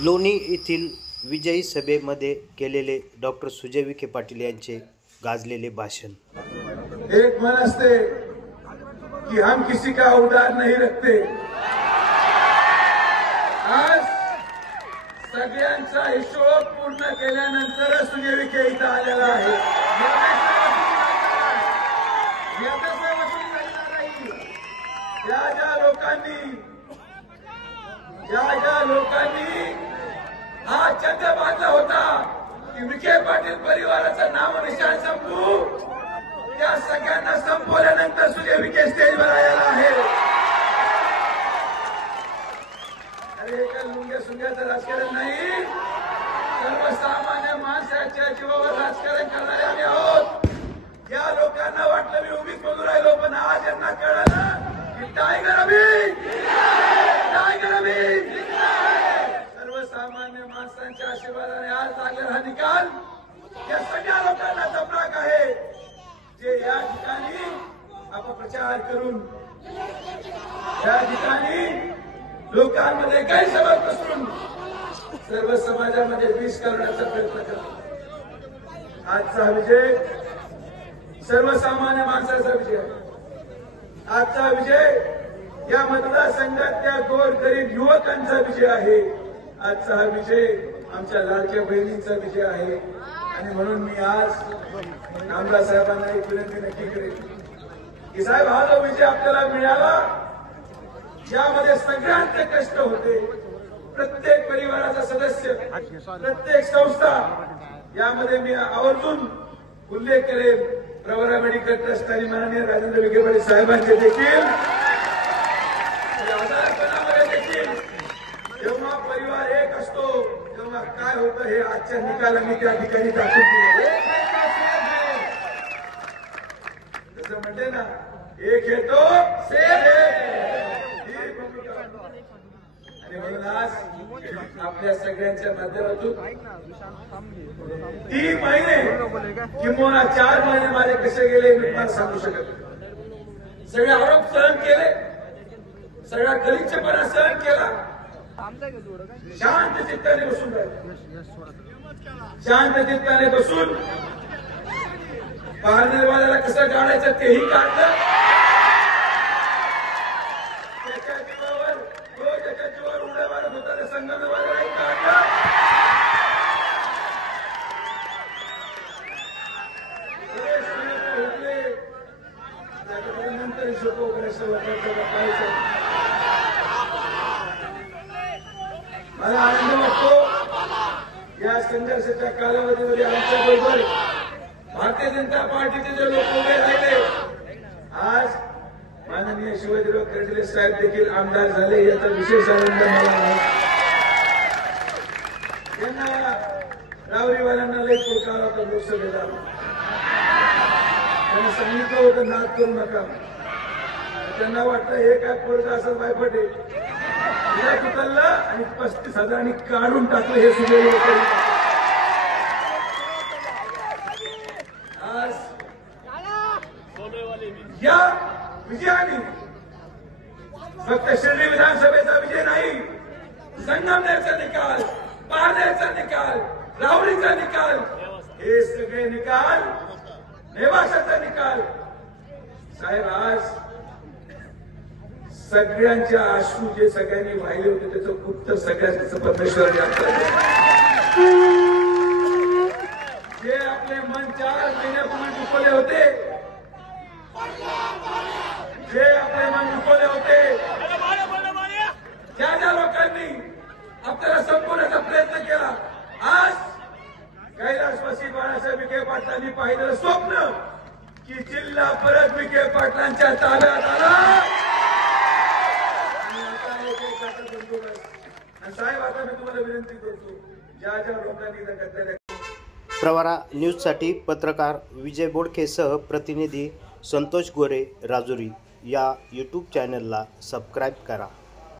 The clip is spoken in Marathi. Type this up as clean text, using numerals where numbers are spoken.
लोणी येथील विजयी सभेमध्ये केलेले डॉक्टर सुजय विखे पाटील यांचे गाजलेले भाषण। एक मन असते कि हम किसी का उधार नहीं रखते। आज सगळ्यांचा हिशोब पूर्ण केल्यानंतर सुजय विखे इथं आलेला आहे। ज्या लोकांनी हा चंद बांधला होता की विखे पाटील परिवाराचं नाव निशाण संपू, त्या सगळ्यांना संपवल्यानंतर सुजय विखे स्टेजवर आलेला आहे। अरे एका लुंग्या सुंग्याचं राजकारण नाही, सर्वसामान्य माणसाच्या जीवावर राजकारण करणारे आम्ही आहोत। या लोकांना वाटलं मी उभीच बोलू राहिलो, पण आज यांना कळलं की टायगर अभी सर्वसामान्य माणसांच्या आशीर्वादाने आज लागलेला हा निकाल या सगळ्या लोकांना जमणाक आहे, जे या ठिकाणी अपप्रचार करून या ठिकाणी लोकांमध्ये गैरसमज पसरून सर्व समाजामध्ये विष करण्याचा प्रयत्न करतो। आजचा विजय सर्वसामान्य माणसाचा विजय आहे। आजचा विजय या मतदारसंघातल्या गोरगरीब युवकांचा विजय आहे। आजचा हा विजय आमच्या लाडक्या बहिणींचा विजय आहे। आणि म्हणून मी आज आमदार साहेबांना एक विनंती नक्की करेन की साहेब, हा जो विजय आपल्याला मिळाला, यामध्ये सगळ्यांचे कष्ट होते। प्रत्येक परिवाराचा सदस्य, प्रत्येक संस्था, यामध्ये मी आवर्जून उल्लेख करेन प्रवरा मेडिकल ट्रस्ट आणि माननीय राजेंद्र विखे पाटील साहेबांचे देखील। जेव्हा परिवार एक असतो तेव्हा काय होतं हे आजच्या निकालांनी त्या ठिकाणी दाखवून दिलं। जसं म्हणते ना, एक येतो आणि म्हणून आज आपल्या सगळ्यांच्या माध्यमातून 3 महिने किंवा 4 महिने माझे कसे गेले मी तुम्हाला सांगू शकत नाही। सगळे आरोप सहन केले, सगळा गलिच्छपणा सहन केला, शांत चित्ताने बसून राहिले। शांत चित्ताने बसून पारनेरवाल्याला कसं काढायचं तेही काढलं। त्याच्या जीवावर तो त्याच्या जीवावर उड्या मारत होता त्या संगमनेरवाल्यालाही काढलं। नंतर हिशोब वगैरे मला आनंद वाटतो या संघर्षाच्या कालावधीमध्ये आमच्या बरोबर भारतीय जनता पार्टीचे जे लोक उभे राहिले, आज माननीय शिवाजीराव कर्डिले साहेब देखील आमदार झाले, याचा विशेष आनंद मला आहे। त्यांना रावरीवाल्यांना लई पुरकार होता लोकसभेला, त्यांना सांगितलं होतं नाद करू नका। त्यांना वाटतं हे काय पोरगा असं बायपटे उचललं आणि 35,000 काढून टाकलं। हे सुजय लोक आज या विजयाने फक्त शिर्डी विधानसभेचा विजय नाही, संगमनेरचा निकाल, पारनेरचा निकाल, राहुरीचा निकाल, हे सगळे निकाल, नेवाशाचा निकाल साहेब, आज सगळ्यांच्या अश्रू जे सगळ्यांनी वाहिले होते त्याचं उत्तर सगळ्यांचं परमेश्वराने आपल्याला, जे आपले मन 4 महिन्यापूर्वी दुखवले होते, जे आपले मन दुखवले होते, ज्या लोकांनी आपल्याला संपवण्याचा प्रयत्न केला, आज कैलासवासी बाळासाहेब विखे पाटलांनी पाहिलेलं स्वप्न की जिल्हा परत विखे पाटलांच्या ताब्यात आला। साहेब, आता मी तुम्हाला विनंती करतो, ज्या लोकांनी प्रवरा न्यूजसाठी पत्रकार विजय बोडखेसह प्रतिनिधी संतोष गोरे राजुरी या यूट्यूब चॅनलला सबस्क्राईब करा।